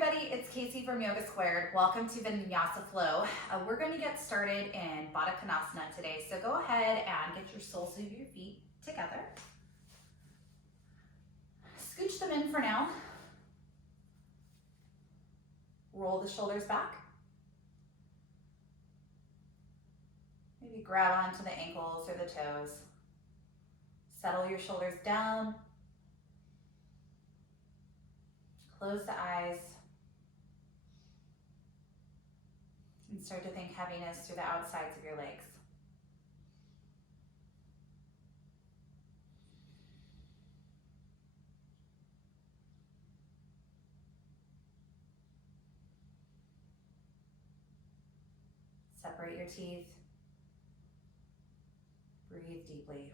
everybody, it's Casey from Yoga Squared. Welcome to Vinyasa Flow. We're going to get started in Baddha Konasana today, so go ahead and get your soles of your feet together. Scooch them in for now. Roll the shoulders back. Maybe grab onto the ankles or the toes. Settle your shoulders down. Close the eyes. And start to think heaviness through the outsides of your legs. Separate your teeth. Breathe deeply.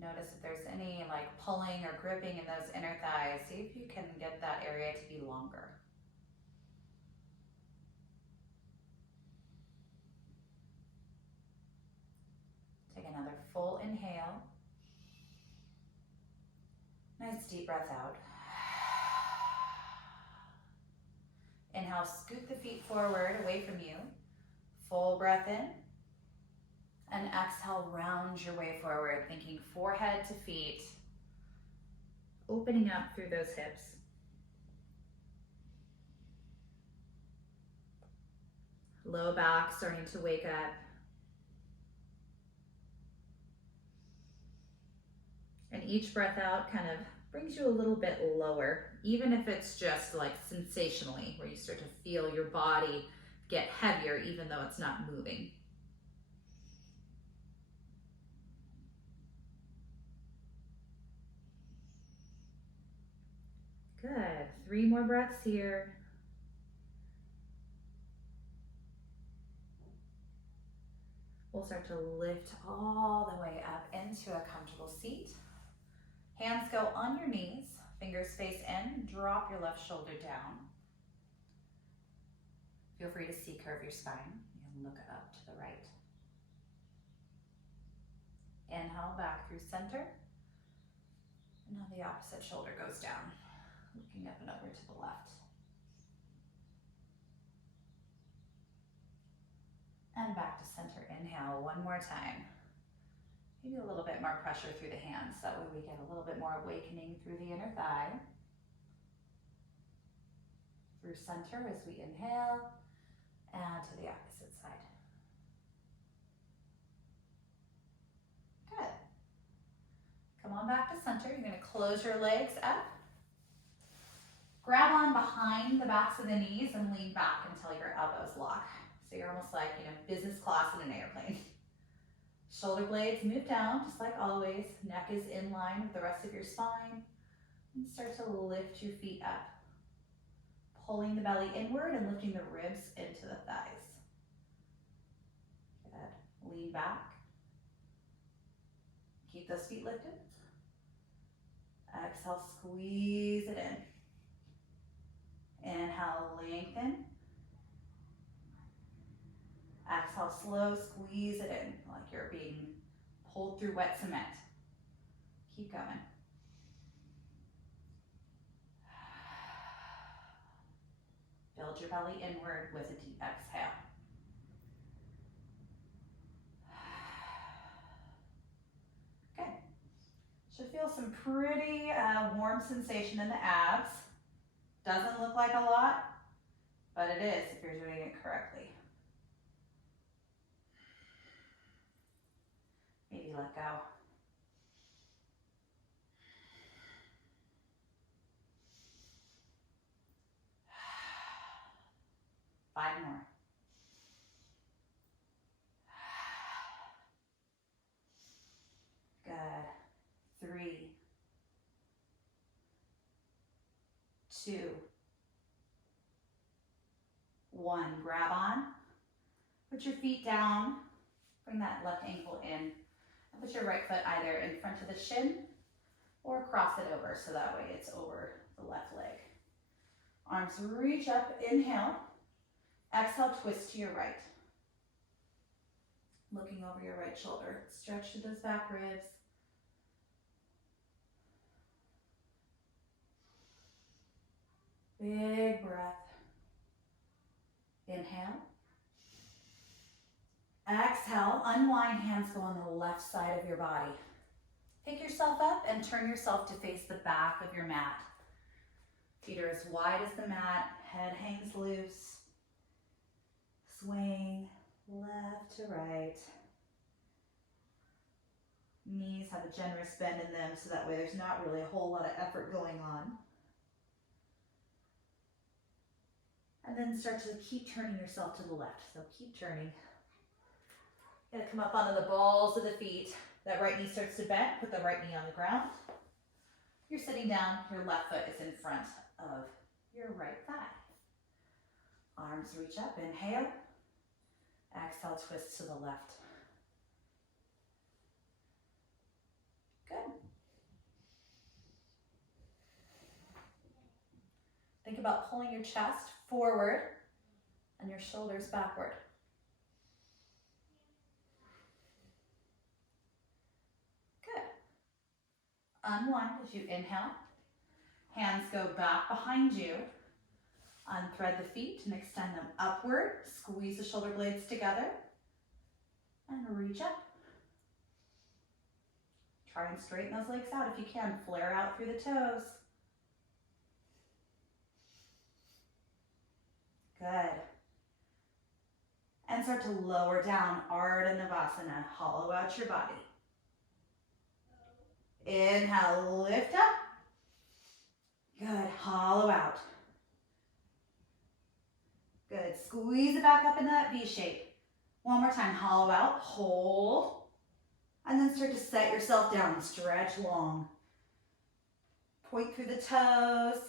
Notice if there's any pulling or gripping in those inner thighs. See if you can get that area to be longer. Take another full inhale. Nice deep breath out. Inhale, scoot the feet forward away from you. Full breath in. And exhale, round your way forward, thinking forehead to feet, opening up through those hips. Low back starting to wake up. And each breath out kind of brings you a little bit lower, even if it's just sensationally, where you start to feel your body get heavier even though it's not moving. Good. 3 more breaths here. We'll start to lift all the way up into a comfortable seat. Hands go on your knees, fingers face in, drop your left shoulder down. Feel free to C-curve your spine. You can look up to the right. Inhale back through center. And now the opposite shoulder goes down. Looking up and over to the left. And back to center. Inhale one more time. Maybe a little bit more pressure through the hands. That way we get a little bit more awakening through the inner thigh. Through center as we inhale. And to the opposite side. Good. Come on back to center. You're going to close your legs up. Grab on behind the backs of the knees and lean back until your elbows lock. So you're almost like, business class in an airplane. Shoulder blades move down, just like always. Neck is in line with the rest of your spine. And start to lift your feet up. Pulling the belly inward and lifting the ribs into the thighs. Good. Lean back. Keep those feet lifted. Exhale, squeeze it in. Inhale, lengthen. Exhale, slow, squeeze it in like you're being pulled through wet cement. Keep going. Build your belly inward with a deep exhale. Good. Should feel some pretty warm sensation in the abs. Doesn't look like a lot, but it is if you're doing it correctly. Maybe let go. Five more. Good. 3, 2, 1. Grab on. Put your feet down. Bring that left ankle in. And put your right foot either in front of the shin or cross it over so that way it's over the left leg. Arms reach up, inhale. Exhale, twist to your right. Looking over your right shoulder. Stretch to those back ribs. Big breath. Inhale. Exhale, unwind, hands go on the left side of your body. Pick yourself up and turn yourself to face the back of your mat. Feet are as wide as the mat, head hangs loose. Swing left to right. Knees have a generous bend in them so that way there's not really a whole lot of effort going on. And then start to keep turning yourself to the left. So keep turning. Gonna come up onto the balls of the feet. That right knee starts to bend. Put the right knee on the ground. You're sitting down. Your left foot is in front of your right thigh. Arms reach up. Inhale. Exhale, twist to the left. Good. Think about pulling your chest forward and your shoulders backward. Good. Unwind as you inhale. Hands go back behind you. Unthread the feet and extend them upward. Squeeze the shoulder blades together and reach up. Try and straighten those legs out if you can. Flare out through the toes. Good. And start to lower down, Ardha Navasana. Hollow out your body. Inhale, lift up. Good, hollow out. Good, squeeze it back up into that V shape. One more time, hollow out, hold. And then start to set yourself down, stretch long. Point through the toes.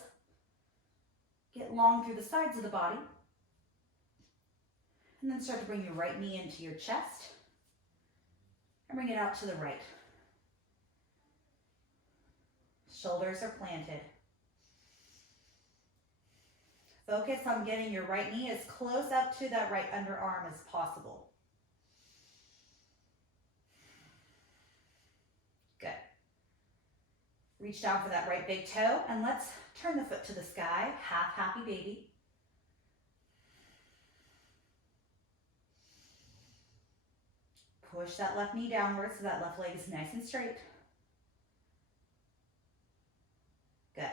Get long through the sides of the body. And then start to bring your right knee into your chest. And bring it out to the right. Shoulders are planted. Focus on getting your right knee as close up to that right underarm as possible. Good. Reach down for that right big toe, and let's turn the foot to the sky, half happy baby. Push that left knee downward so that left leg is nice and straight. Good.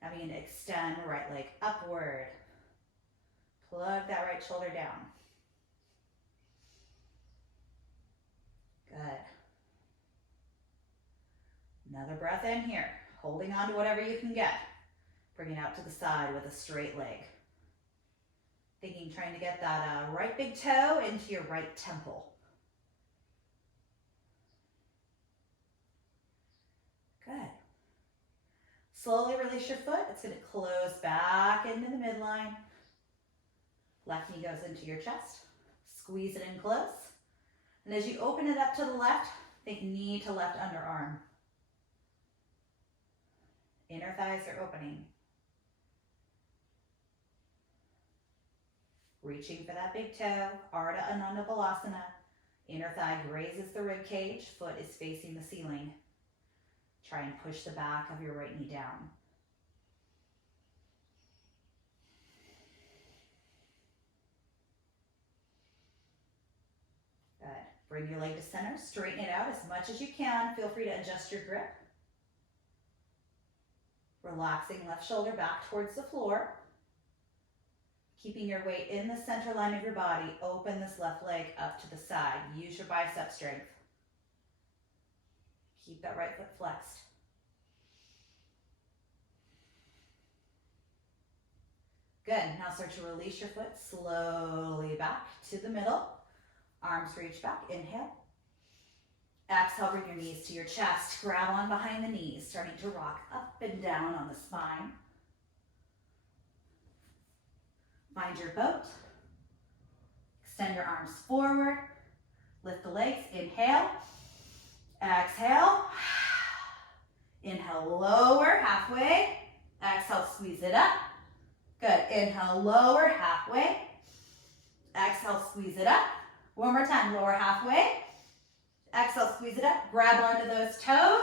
Now begin to extend right leg upward. Plug that right shoulder down. Good. Another breath in here. Holding on to whatever you can get. Bring it out to the side with a straight leg. Thinking, trying to get that right big toe into your right temple. Good. Slowly release your foot. It's going to close back into the midline. Left knee goes into your chest. Squeeze it in close. And as you open it up to the left, think knee to left underarm. Inner thighs are opening. Reaching for that big toe, Ardha Ananda Balasana. Inner thigh grazes the rib cage, foot is facing the ceiling. Try and push the back of your right knee down. Good. Bring your leg to center, straighten it out as much as you can. Feel free to adjust your grip. Relaxing left shoulder back towards the floor. Keeping your weight in the center line of your body. Open this left leg up to the side. Use your bicep strength. Keep that right foot flexed. Good. Now start to release your foot slowly back to the middle. Arms reach back. Inhale. Exhale, bring your knees to your chest. Grab on behind the knees, starting to rock up and down on the spine. Find your boat. Extend your arms forward. Lift the legs. Inhale. Exhale. Inhale, lower, halfway. Exhale, squeeze it up. Good. Inhale, lower, halfway. Exhale, squeeze it up. One more time, lower halfway. Exhale, squeeze it up. Grab onto those toes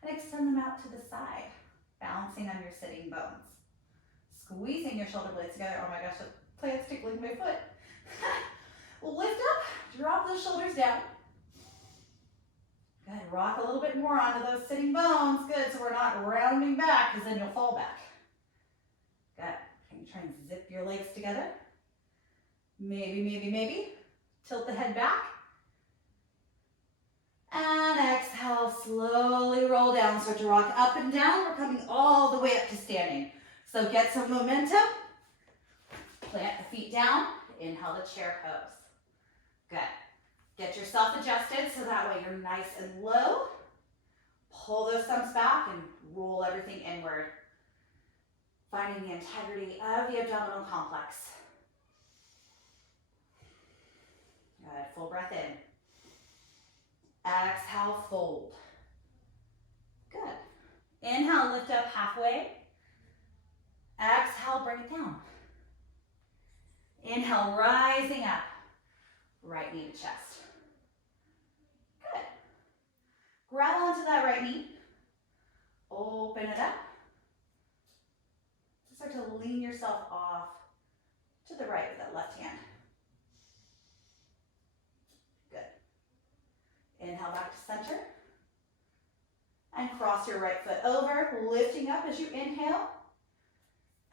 and extend them out to the side, balancing on your sitting bones. Squeezing your shoulder blades together. Oh my gosh, the plant's tickling my foot. Lift up, drop those shoulders down. Good, rock a little bit more onto those sitting bones. Good, so we're not rounding back because then you'll fall back. Good, you can try and zip your legs together. Maybe. Tilt the head back. And exhale, slowly roll down. Start to rock up and down. We're coming all the way up to standing. So get some momentum. Plant the feet down. Inhale the chair pose. Good. Get yourself adjusted so that way you're nice and low. Pull those thumbs back and roll everything inward. Finding the integrity of the abdominal complex. Good. Full breath in. Exhale, fold. Good. Inhale, lift up halfway. Exhale, bring it down. Inhale, rising up. Right knee to chest. Good. Grab onto that right knee. Open it up. Start to lean yourself off to the right with that left hand. Good. Inhale back to center. And cross your right foot over, lifting up as you inhale.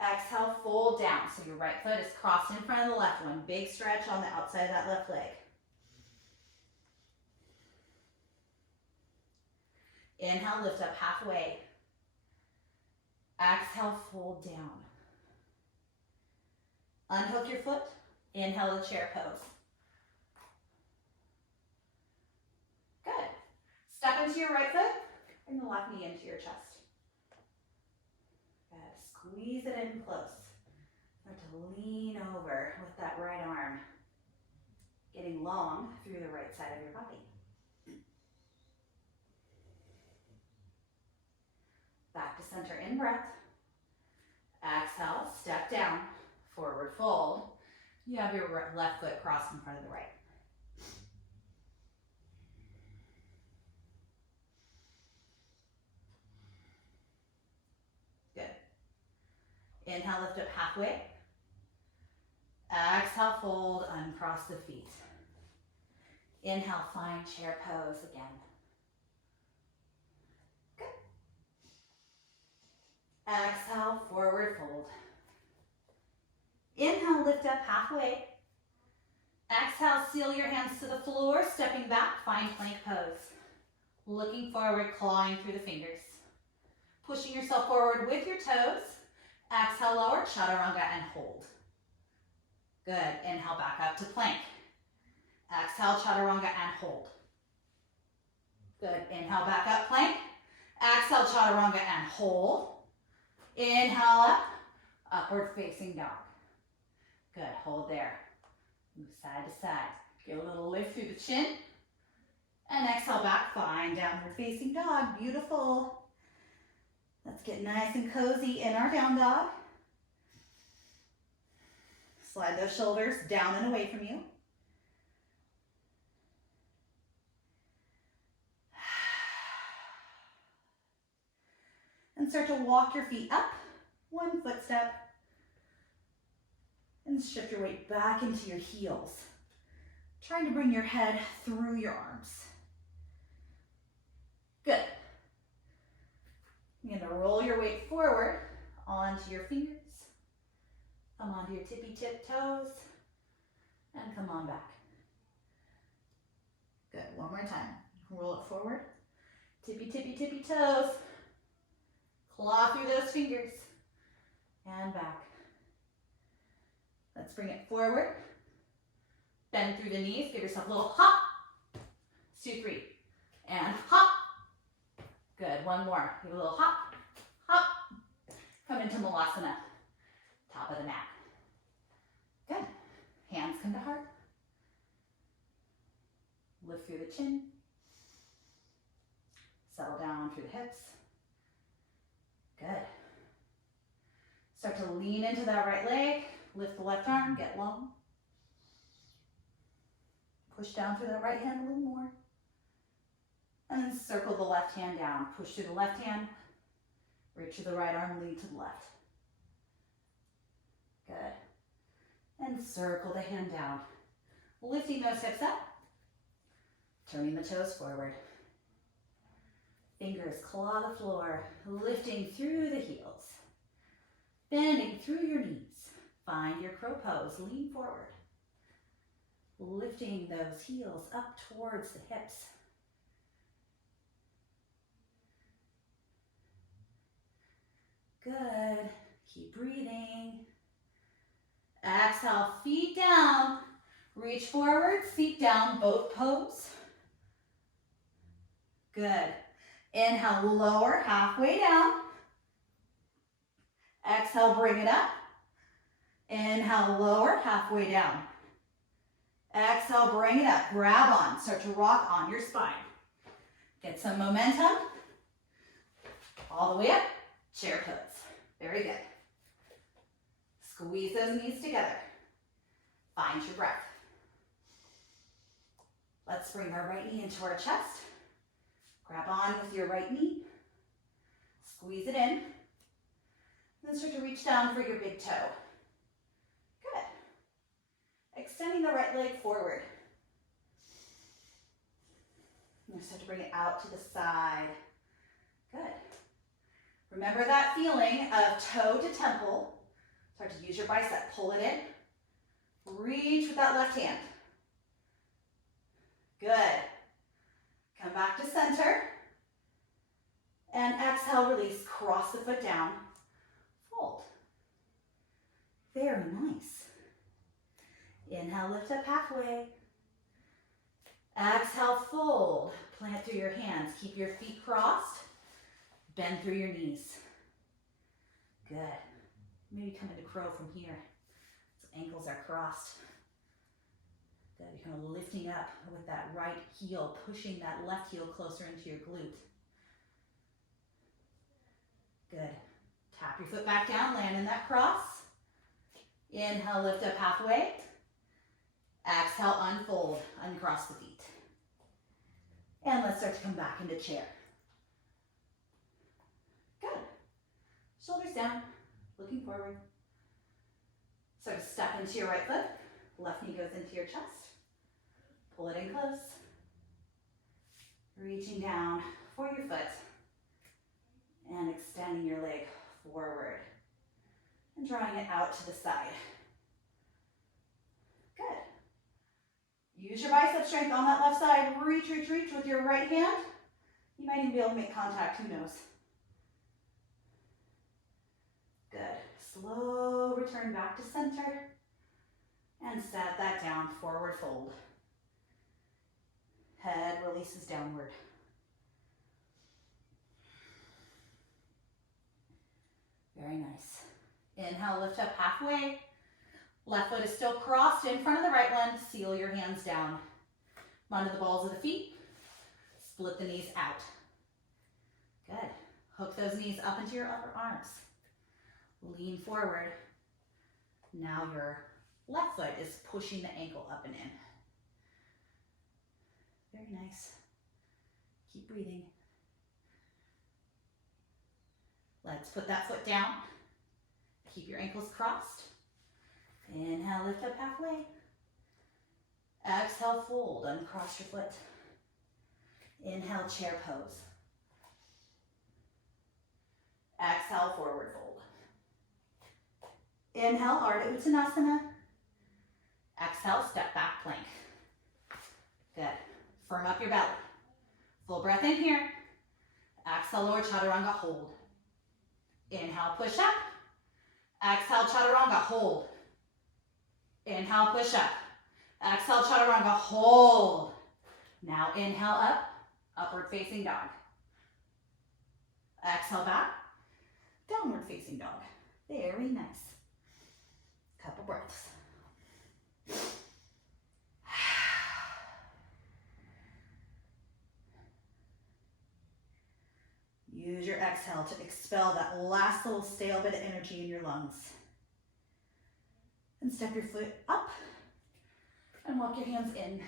Exhale, fold down. So your right foot is crossed in front of the left one. Big stretch on the outside of that left leg. Inhale, lift up halfway. Exhale, fold down. Unhook your foot. Inhale the chair pose. Good. Step into your right foot. Bring the left knee into your chest. Good. Squeeze it in close. Start to lean over with that right arm. Getting long through the right side of your body. Back to center in breath. Exhale, step down, forward fold. You have your left foot crossed in front of the right. Good. Inhale, lift up halfway. Exhale, fold, uncross the feet. Inhale, find chair pose again. Exhale, forward fold. Inhale, lift up halfway. Exhale, seal your hands to the floor, stepping back, find plank pose. Looking forward, clawing through the fingers. Pushing yourself forward with your toes. Exhale, lower, chaturanga, and hold. Good, inhale, back up to plank. Exhale, chaturanga, and hold. Good, inhale, back up, plank. Exhale, chaturanga, and hold. Inhale up, upward facing dog. Good, hold there. Move side to side. Get a little lift through the chin. And exhale back, find downward facing dog. Beautiful. Let's get nice and cozy in our down dog. Slide those shoulders down and away from you. And start to walk your feet up, one footstep, and shift your weight back into your heels. Trying to bring your head through your arms. Good. You're gonna roll your weight forward onto your fingers, come onto your tippy tip toes, and come on back. Good, one more time. Roll it forward, tippy toes. Claw through those fingers and back. Let's bring it forward. Bend through the knees. Give yourself a little hop. 2, 3. And hop. Good. One more. Give a little hop. Hop. Come into Malasana. Top of the mat. Good. Hands come to heart. Lift through the chin. Settle down through the hips. Good. Start to lean into that right leg. Lift the left arm, get long. Push down through that right hand a little more. And then circle the left hand down. Push through the left hand. Reach to the right arm, lean to the left. Good. And circle the hand down. Lifting those hips up. Turning the toes forward. Fingers claw the floor. Lifting through the heels. Bending through your knees. Find your crow pose. Lean forward. Lifting those heels up towards the hips. Good. Keep breathing. Exhale, feet down. Reach forward, feet down, both pose. Good. Inhale, lower, halfway down. Exhale, bring it up. Inhale, lower, halfway down. Exhale, bring it up. Grab on. Start to rock on your spine. Get some momentum. All the way up. Chair pose. Very good. Squeeze those knees together. Find your breath. Let's bring our right knee into our chest. Grab on with your right knee. Squeeze it in. And then start to reach down for your big toe. Good. Extending the right leg forward. And start to bring it out to the side. Good. Remember that feeling of toe to temple. Start to use your bicep. Pull it in. Reach with that left hand. Good. Come back to center. And exhale, release. Cross the foot down. Fold. Very nice. Inhale, lift up halfway. Exhale, fold. Plant through your hands. Keep your feet crossed. Bend through your knees. Good. Maybe come into crow from here. So ankles are crossed. Good. You're kind of lifting up with that right heel, pushing that left heel closer into your glute. Good. Tap your foot back down, land in that cross. Inhale, lift up halfway. Exhale, unfold, uncross the feet. And let's start to come back into chair. Good. Shoulders down, looking forward. Start to step into your right foot. Left knee goes into your chest. Pull it in close. Reaching down for your foot. And extending your leg forward. And drawing it out to the side. Good. Use your bicep strength on that left side. Reach, reach, reach with your right hand. You might even be able to make contact, who knows. Good. Slow return back to center. And set that down, forward fold. Head releases downward. Very nice. Inhale, lift up halfway. Left foot is still crossed in front of the right one. Seal your hands down. Onto the balls of the feet. Split the knees out. Good. Hook those knees up into your upper arms. Lean forward. Now your left foot is pushing the ankle up and in. Very nice. Keep breathing. Let's put that foot down. Keep your ankles crossed. Inhale, lift up halfway. Exhale, fold, uncross your foot. Inhale, chair pose. Exhale, forward fold. Inhale, Ardha Uttanasana. Exhale, step back plank. Good. Firm up your belly. Full breath in here. Exhale, lower chaturanga, hold. Inhale, push up. Exhale, chaturanga, hold. Inhale, push up. Exhale, chaturanga, hold. Now inhale up, upward facing dog. Exhale back, downward facing dog. Very nice. Couple breaths. Use your exhale to expel that last little stale bit of energy in your lungs. And step your foot up and walk your hands in.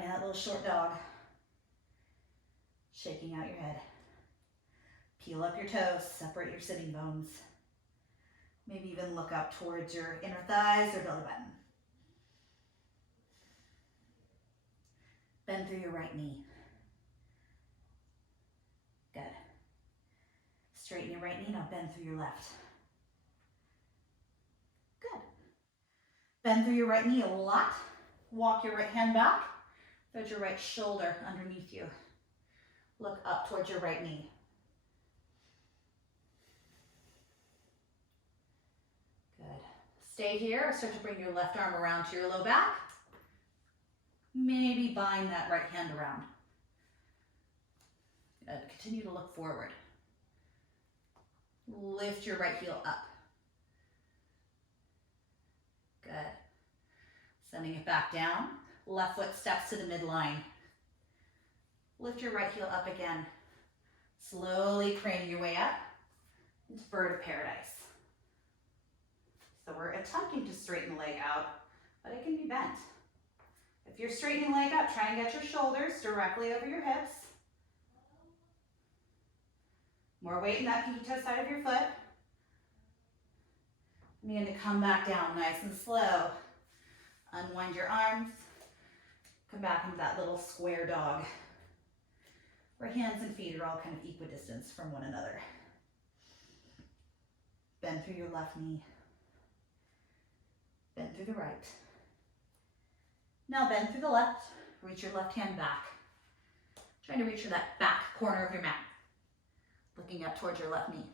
Finding that little short dog. Shaking out your head. Peel up your toes, separate your sitting bones. Maybe even look up towards your inner thighs or belly button. Bend through your right knee. Good. Straighten your right knee, now bend through your left. Good. Bend through your right knee a lot. Walk your right hand back. Thread your right shoulder underneath you. Look up towards your right knee. Good. Stay here. Start to bring your left arm around to your low back. Maybe bind that right hand around. Good. Continue to look forward. Lift your right heel up. Good. Sending it back down. Left foot steps to the midline. Lift your right heel up again. Slowly crane your way up into bird of paradise. So we're attempting to straighten the leg out, but it can be bent. If you're straightening the leg up, try and get your shoulders directly over your hips. More weight in that pinky toe side of your foot. Begin to come back down nice and slow. Unwind your arms. Come back into that little square dog, where hands and feet are all kind of equidistant from one another. Bend through your left knee. Bend through the right. Now bend through the left. Reach your left hand back. Trying to reach for that back corner of your mat. Looking up towards your left knee.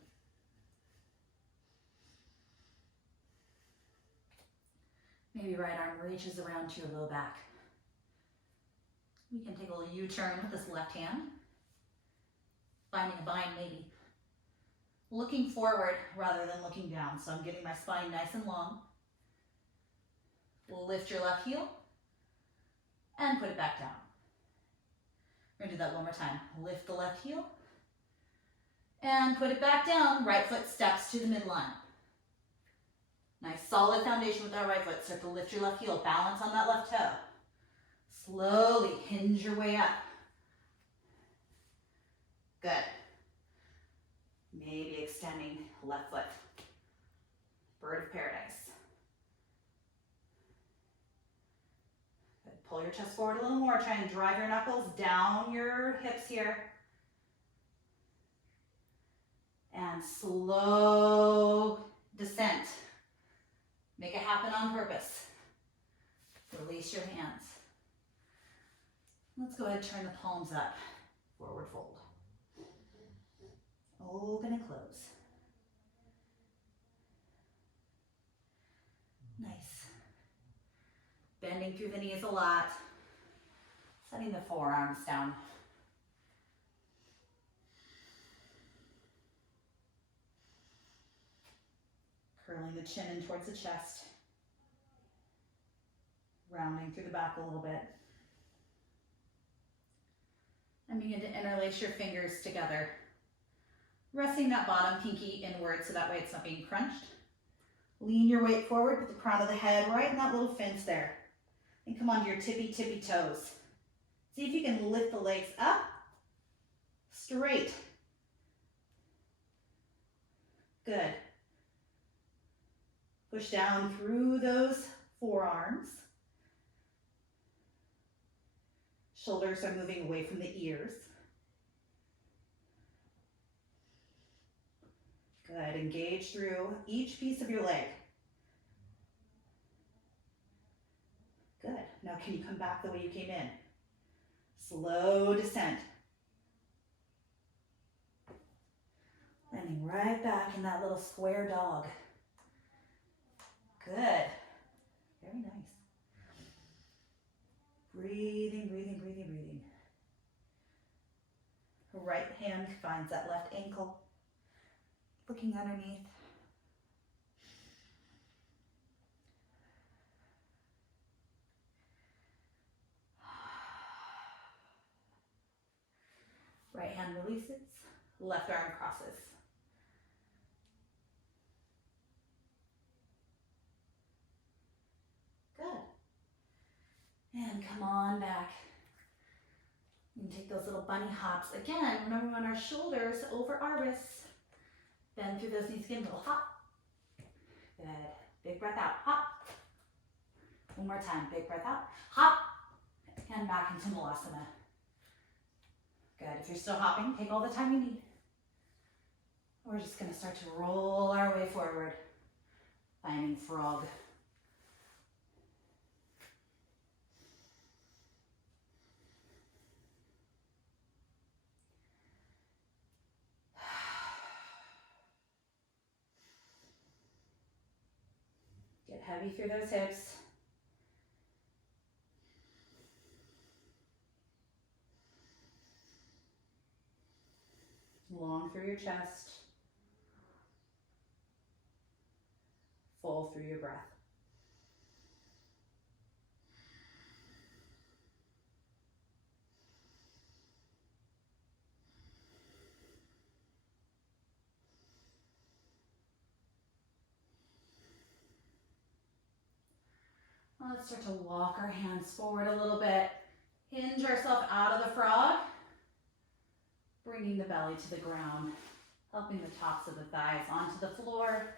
Maybe right arm reaches around to your low back. We can take a little U-turn with this left hand. Finding a bind maybe. Looking forward rather than looking down. So I'm getting my spine nice and long. Lift your left heel and put it back down. We're gonna do that one more time. Lift the left heel and put it back down. Right foot steps to the midline. Nice solid foundation with our right foot. Start to lift your left heel. Balance on that left toe. Slowly hinge your way up. Good. Maybe extending left foot. Bird of paradise. Good. Pull your chest forward a little more. Try and drive your knuckles down your hips here. And slow descent. Make it happen on purpose. Release your hands. Let's go ahead and turn the palms up. Forward fold. Open and close. Nice. Bending through the knees a lot. Setting the forearms down. Curling the chin in towards the chest. Rounding through the back a little bit. And begin to interlace your fingers together. Resting that bottom pinky inward so that way it's not being crunched. Lean your weight forward, put the crown of the head right in that little fence there. And come onto your tippy toes. See if you can lift the legs up, straight. Good. Push down through those forearms. Shoulders are moving away from the ears. Good, engage through each piece of your leg. Good, now can you come back the way you came in? Slow descent. Landing right back in that little square dog. Good, very nice. Breathing, breathing, breathing, breathing. Right hand finds that left ankle. Looking underneath. Right hand releases, left arm crosses. Good. And come on back You can take those little bunny hops. Again, remember on our shoulders over our wrists. Bend through those knees again, little hop. Good. Big breath out, hop. One more time, big breath out, hop. And back into Malasana. Good, if you're still hopping, take all the time you need. We're just gonna start to roll our way forward, finding frog. Get heavy through those hips. Long through your chest. Full through your breath. Let's start to walk our hands forward a little bit. Hinge ourselves out of the frog. Bringing the belly to the ground. Helping the tops of the thighs onto the floor.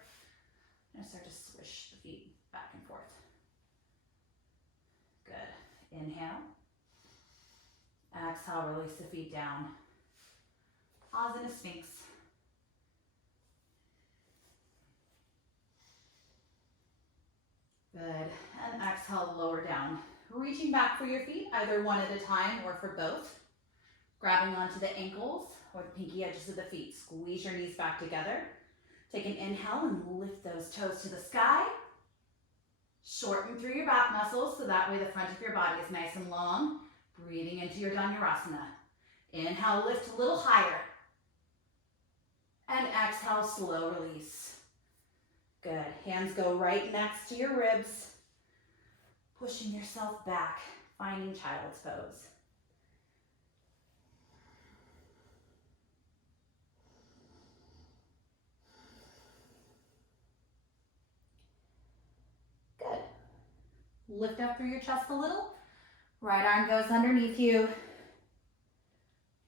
And start to swish the feet back and forth. Good. Inhale. Exhale, release the feet down. Asana Sphinx. Good. And exhale, lower down. Reaching back for your feet, either one at a time or for both. Grabbing onto the ankles or the pinky edges of the feet. Squeeze your knees back together. Take an inhale and lift those toes to the sky. Shorten through your back muscles so that way the front of your body is nice and long. Breathing into your Dhanurasana. Inhale, lift a little higher. And exhale, slow release. Good. Hands go right next to your ribs. Pushing yourself back, finding child's pose. Good. Lift up through your chest a little. Right arm goes underneath you.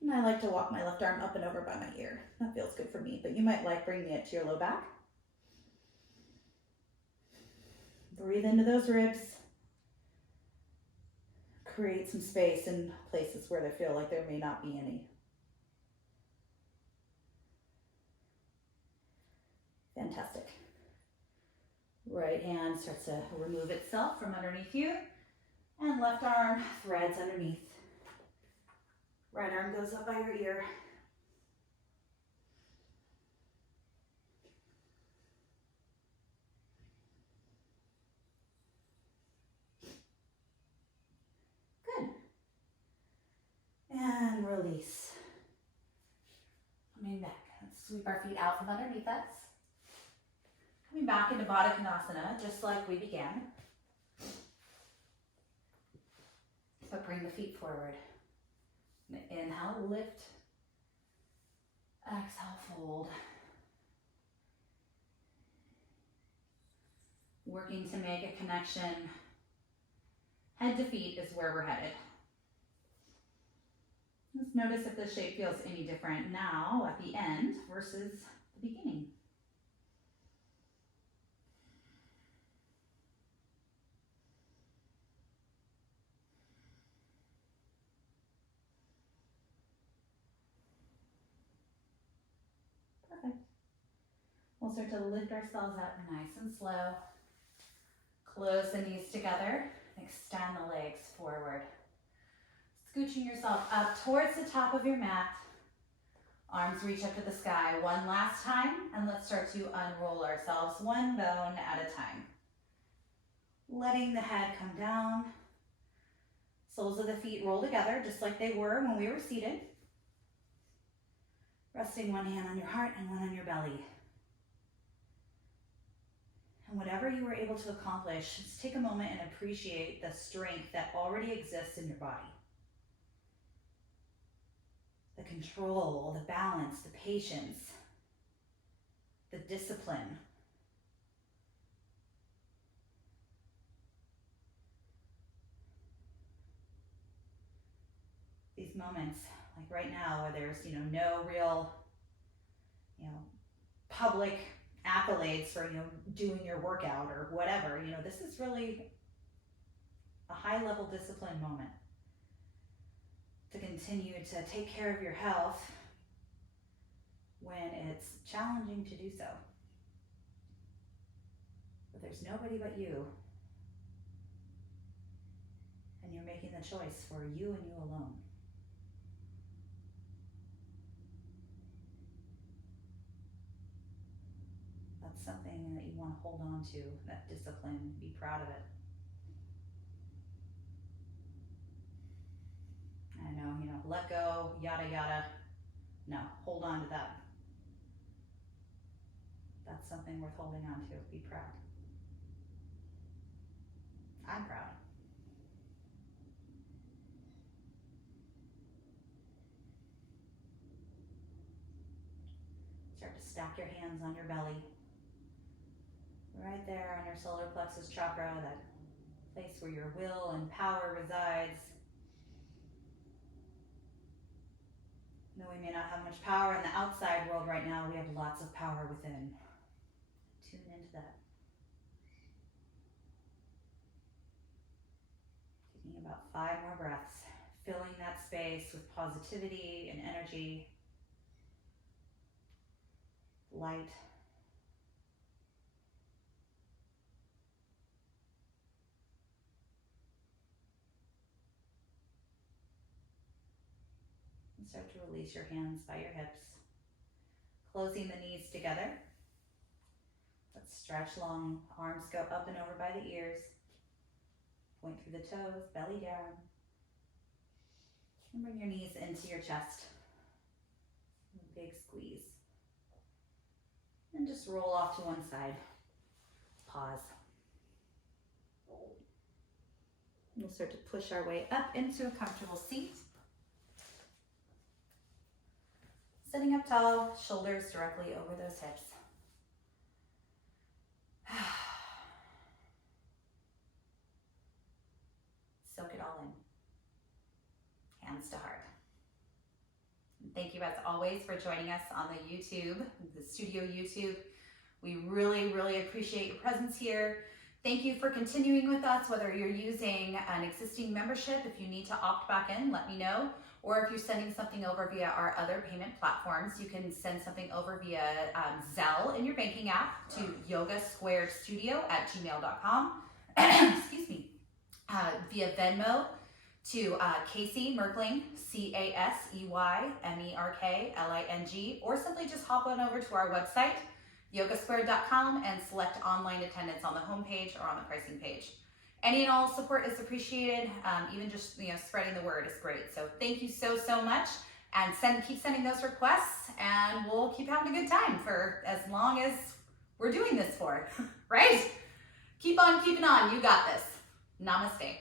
And I like to walk my left arm up and over by my ear. That feels good for me, but you might like bringing it to your low back. Breathe into those ribs. Create some space in places where they feel like there may not be any. Fantastic. Right hand starts to remove itself from underneath you. And left arm threads underneath. Right arm goes up by your ear. Good. And release. Coming back. Let's sweep our feet out from underneath us. Coming back into Baddha Konasana, just like we began. But bring the feet forward. Inhale, lift. Exhale, fold. Working to make a connection. Head to feet is where we're headed. Just notice if the shape feels any different now at the end versus the beginning. Perfect. We'll start to lift ourselves up nice and slow. Close the knees together. Extend the legs forward. Scooching yourself up towards the top of your mat. Arms reach up to the sky one last time, and let's start to unroll ourselves one bone at a time. Letting the head come down. Soles of the feet roll together just like they were when we were seated. Resting one hand on your heart and one on your belly. And whatever you were able to accomplish, just take a moment and appreciate the strength that already exists in your body. The control, the balance, the patience, the discipline. These these moments, like right now, where there's, no real, public accolades for, doing your workout or whatever. This is really a high level discipline moment to continue to take care of your health when it's challenging to do so. But there's nobody but you, and you're making the choice for you and you alone. That's something that you want to hold on to, that discipline, be proud of it. I know, let go, yada, yada. No, hold on to that. That's something worth holding on to. Be proud. I'm proud. Start to stack your hands on your belly. Right there on your solar plexus chakra, that place where your will and power resides. Though we may not have much power in the outside world right now, we have lots of power within. Tune into that. Taking about 5 more breaths, filling that space with positivity and energy, light. And start to release your hands by your hips, closing the knees together. Let's stretch long, arms go up and over by the ears. Point through the toes, belly down. And bring your knees into your chest. A big squeeze. And just roll off to one side. Pause. We'll start to push our way up into a comfortable seat. Sitting up tall, shoulders directly over those hips. Soak it all in. Hands to heart. Thank you as always for joining us on the YouTube, the studio YouTube. We really, really appreciate your presence here. Thank you for continuing with us, whether you're using an existing membership. If you need to opt back in, let me know. Or if you're sending something over via our other payment platforms, you can send something over via Zelle in your banking app to yogasquaredstudio@gmail.com. Excuse me. Via Venmo to Casey Merkling, CaseyMerkling, or simply just hop on over to our website, yogasquared.com, and select online attendance on the homepage or on the pricing page. Any and all support is appreciated. Even just spreading the word is great. So thank you so much, and keep sending those requests, and we'll keep having a good time for as long as we're doing this for, right? Keep on keeping on. You got this. Namaste.